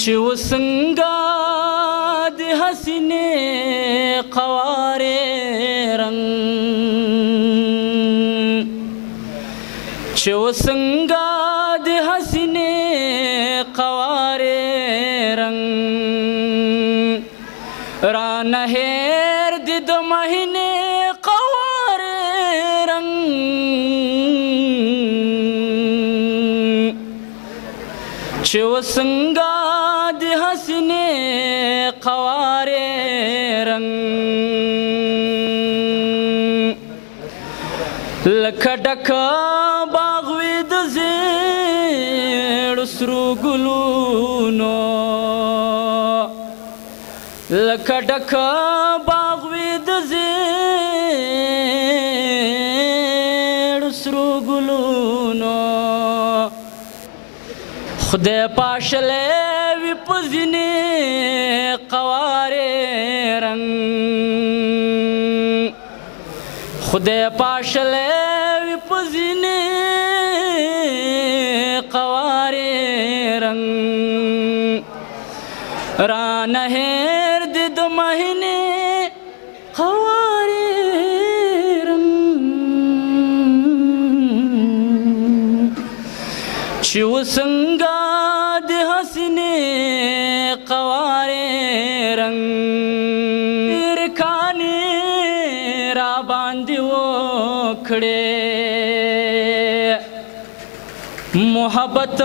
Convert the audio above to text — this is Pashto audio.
چې وسنګا د حسینې قوارې رنگ چې وسنګا د حسینې قوارې رنگ را نه هېر دي د مهینې قوارې رنگ چې وسنګا د حسینې قوارې رنگ لکه ډک باغ وي د زیړو سرو ګلونو لکه ډک باغ وي د زیړو سرو ګلونو خدای پاشلې وي په ځینې قوارې رنگ خدای پاشلې وي په ځینې قوارې رنگ را نه هېر دي د مهینې قوارې رنگ چې وسنګا د حسینې قوارې رنگ رکانې را باندې وکړې محبت